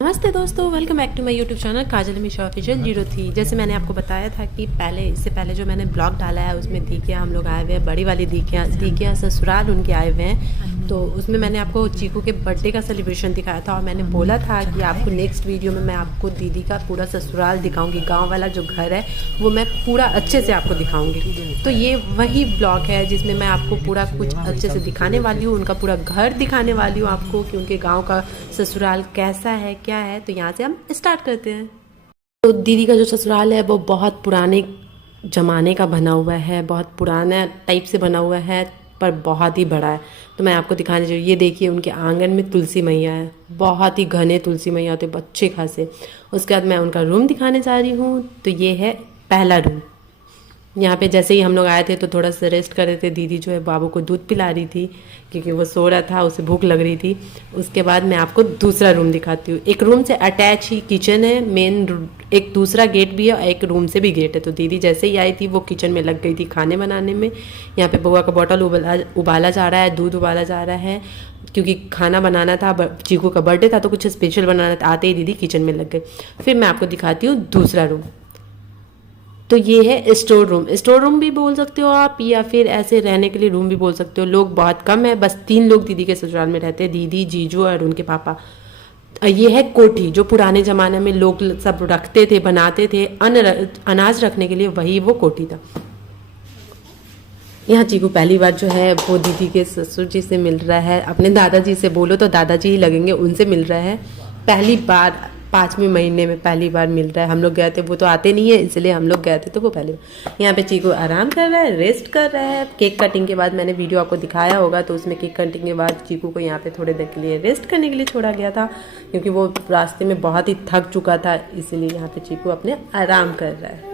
नमस्ते दोस्तों, welcome back to my YouTube channel Kajal Mishra official 03। जैसे मैंने आपको बताया था कि इससे पहले जो मैंने ब्लॉग डाला है उसमें दीकिया हम लोग आए हुए हैं, बड़ी वाली दीकिया ससुराल उनके आए हुए हैं। तो उसमें मैंने आपको चीकू के बर्थडे का सेलिब्रेशन दिखाया था और मैंने बोला था कि आपको नेक्स्ट वीडियो में मैं आपको दीदी का पूरा ससुराल दिखाऊंगी, गाँव वाला जो घर है वो मैं पूरा अच्छे से आपको दिखाऊंगी। तो ये वही ब्लॉग है जिसमें मैं आपको पूरा कुछ अच्छे से दिखाने वाली हूँ, उनका पूरा घर दिखाने वाली हूँ आपको, क्योंकि गाँव का ससुराल कैसा है क्या है। तो यहाँ से हम स्टार्ट करते हैं। तो दीदी का जो ससुराल है वो बहुत पुराने ज़माने का बना हुआ है, बहुत पुराना टाइप से बना हुआ है, पर बहुत ही बड़ा है। तो मैं आपको दिखाने चाहिए, ये देखिए उनके आंगन में तुलसी मैया है, बहुत ही घने तुलसी मैया होते अच्छे खासे। उसके बाद मैं उनका रूम दिखाने जा रही हूँ। तो ये है पहला रूम। यहाँ पे जैसे ही हम लोग आए थे तो थोड़ा सा रेस्ट कर रहे थे। दीदी जो है बाबू को दूध पिला रही थी क्योंकि वो सो रहा था, उसे भूख लग रही थी। उसके बाद मैं आपको दूसरा रूम दिखाती हूँ। एक रूम से अटैच ही किचन है, एक दूसरा गेट भी है और एक रूम से भी गेट है। तो दीदी जैसे ही आई थी वो किचन में लग गई थी खाने बनाने में। यहाँ पे बुआ का बॉटल उबाला जा रहा है, दूध उबाला जा रहा है, क्योंकि खाना बनाना था, चीकू का बर्थडे था तो कुछ स्पेशल बनाना था। आते ही दीदी किचन में लग गई। फिर मैं आपको दिखाती हूँ दूसरा रूम। तो ये है स्टोर रूम। स्टोर रूम भी बोल सकते हो आप, या फिर ऐसे रहने के लिए रूम भी बोल सकते हो। लोग बहुत कम है, बस 3 लोग दीदी के ससुराल में रहते हैं, दीदी, जीजू और उनके पापा। ये है कोठी, जो पुराने ज़माने में लोग सब रखते थे, बनाते थे अनाज रखने के लिए, वही वो कोठी था। यहाँ चीकू पहली बार जो है वो दीदी के ससुर जी से मिल रहा है। अपने दादाजी से बोलो तो दादाजी ही लगेंगे, उनसे मिल रहा है पहली बार। 5वें महीने में पहली बार मिल रहा है। हम लोग गए थे, वो तो आते नहीं है इसलिए हम लोग गए थे, तो वो पहली बार। यहाँ पे चीकू आराम कर रहा है, रेस्ट कर रहा है। केक कटिंग के बाद मैंने वीडियो आपको दिखाया होगा, तो उसमें केक कटिंग के बाद चीकू को यहाँ पे थोड़ी देर के लिए रेस्ट करने के लिए छोड़ा गया था, क्योंकि वो रास्ते में बहुत ही थक चुका था, इसीलिए यहाँ पे चीकू अपने आराम कर रहा है।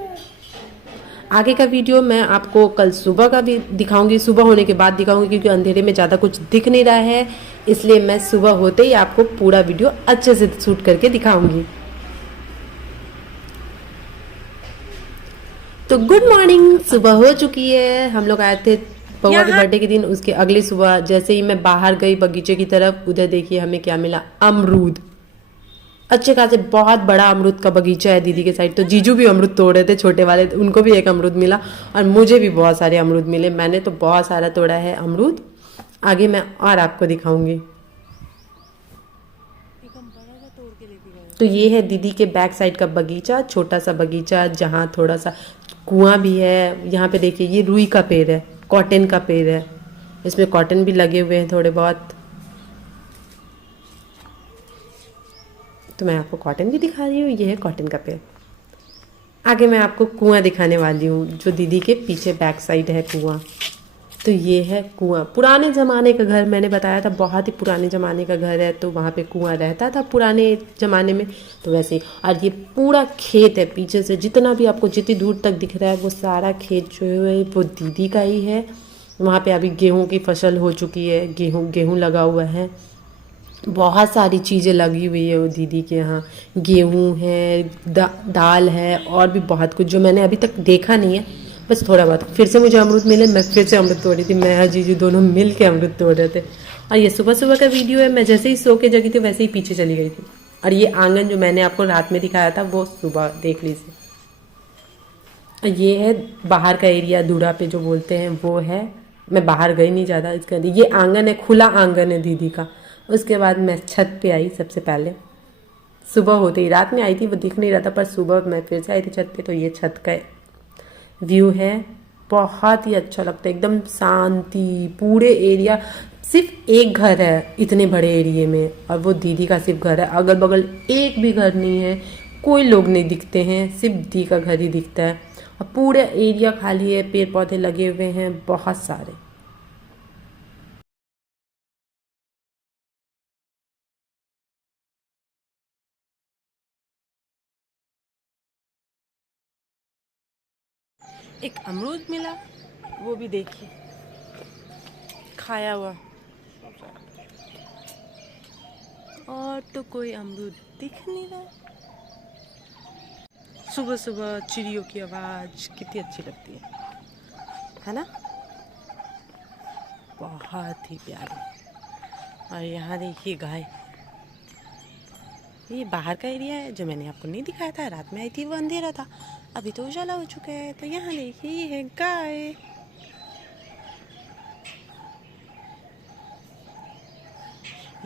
आगे का वीडियो मैं आपको कल सुबह का भी दिखाऊंगी, सुबह होने के बाद दिखाऊंगी, क्योंकि अंधेरे में ज़्यादा कुछ दिख नहीं रहा है, इसलिए मैं सुबह होते ही आपको पूरा वीडियो अच्छे से शूट करके दिखाऊंगी। तो गुड मॉर्निंग, सुबह हो चुकी है। हम लोग आए थे बउआ के बर्थडे के दिन, उसके अगली सुबह जैसे ही मैं बाहर गई बगीचे की तरफ, उधर देखिए हमें क्या मिला, अमरूद। अच्छे खासे बहुत बड़ा अमरूद का बगीचा है दीदी के साइड। तो जीजू भी अमरूद तोड़ रहे थे, छोटे वाले, उनको भी एक अमरूद मिला और मुझे भी बहुत सारे अमरूद मिले। मैंने तो बहुत सारा तोड़ा है अमरूद, आगे मैं और आपको दिखाऊंगी। तो ये है दीदी के बैक साइड का बगीचा, छोटा सा बगीचा जहाँ थोड़ा सा कुआं भी है। यहाँ पे देखिए ये रुई का पेड़ है, कॉटन का पेड़ है, इसमें कॉटन भी लगे हुए हैं थोड़े बहुत। तो मैं आपको कॉटन भी दिखा रही हूँ, ये है कॉटन का पेड़। आगे मैं आपको कुआं दिखाने वाली हूँ, जो दीदी के पीछे बैक साइड है कुआं। तो ये है कुआं, पुराने ज़माने का घर, मैंने बताया था बहुत ही पुराने ज़माने का घर है, तो वहाँ पे कुआं रहता था पुराने ज़माने में। तो वैसे ही, और ये पूरा खेत है पीछे से, जितना भी आपको जितनी दूर तक दिख रहा है वो सारा खेत जो है वो दीदी का ही है। वहाँ पे अभी गेहूँ की फसल हो चुकी है, गेहूँ लगा हुआ है, बहुत सारी चीज़ें लगी हुई है वो दीदी के यहाँ। गेहूँ है, दाल है, और भी बहुत कुछ जो मैंने अभी तक देखा नहीं है, बस थोड़ा बहुत। फिर से मुझे अमरूद मिले, मैं फिर से अमरूद तोड़ रही थी, मैं और जीजू दोनों मिल के अमरूद तोड़ रहे थे। और ये सुबह सुबह का वीडियो है, मैं जैसे ही सो के जगी थी वैसे ही पीछे चली गई थी। और ये आंगन जो मैंने आपको रात में दिखाया था वो सुबह देख लीजिए। ये है बाहर का एरिया, दूरा पे जो बोलते हैं वो है। मैं बाहर गई नहीं ज़्यादा, इसका ये आंगन है, खुला आंगन है दीदी का। उसके बाद मैं छत पे आई सबसे पहले, सुबह होते ही। रात में आई थी वो दिख नहीं रहा था, पर सुबह मैं फिर से आई थी छत पे। तो ये छत का व्यू है, बहुत ही अच्छा लगता है, एकदम शांति। पूरे एरिया, सिर्फ एक घर है इतने बड़े एरिया में, और वो दीदी का सिर्फ घर है। अगल बगल एक भी घर नहीं है, कोई लोग नहीं दिखते हैं, सिर्फ दीदी का घर ही दिखता है। और पूरा एरिया खाली है, पेड़ पौधे लगे हुए हैं बहुत सारे। एक अमरूद मिला, वो भी देखिए खाया हुआ, और तो कोई अमरूद दिख नहीं रहा। सुबह सुबह चिड़ियों की आवाज़ कितनी अच्छी लगती है ना, बहुत ही प्यारी। और यहाँ देखिए गाय, ये बाहर का एरिया है जो मैंने आपको नहीं दिखाया था, रात में आई थी वो अंधेरा था, अभी तो उजाला हो चुका है। तो यहाँ देखिए ये है गाय।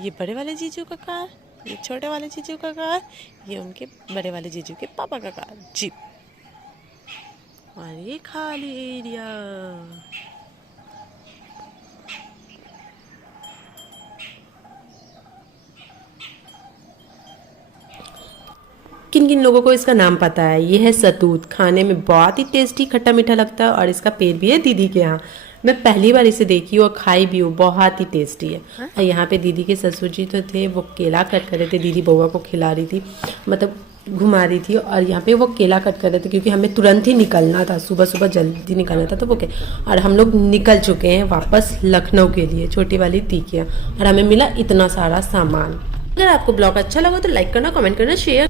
ये बड़े वाले जीजू का कार, ये छोटे वाले जीजू का कार, ये उनके बड़े वाले जीजू के पापा का कार जीप, और ये खाली एरिया। किन किन लोगों को इसका नाम पता है? ये है सतूत, खाने में बहुत ही टेस्टी खट्टा मीठा लगता है, और इसका पेड़ भी है दीदी के यहाँ। मैं पहली बार इसे देखी और खाई भी हूँ, बहुत ही टेस्टी है। और यहाँ पे दीदी के ससुर जी तो थे, वो केला कट कर रहे थे, दीदी बउआ को खिला रही थी, मतलब घुमा रही थी, और यहाँ पे वो केला कट कर रहे थे क्योंकि हमें तुरंत ही निकलना था, सुबह सुबह जल्दी निकलना था। तो वो और हम लोग निकल चुके हैं वापस लखनऊ के लिए, छोटी वाली तीखियाँ, और हमें मिला इतना सारा सामान। अगर आपको ब्लॉग अच्छा लगा तो लाइक करना, कमेंट करना, शेयर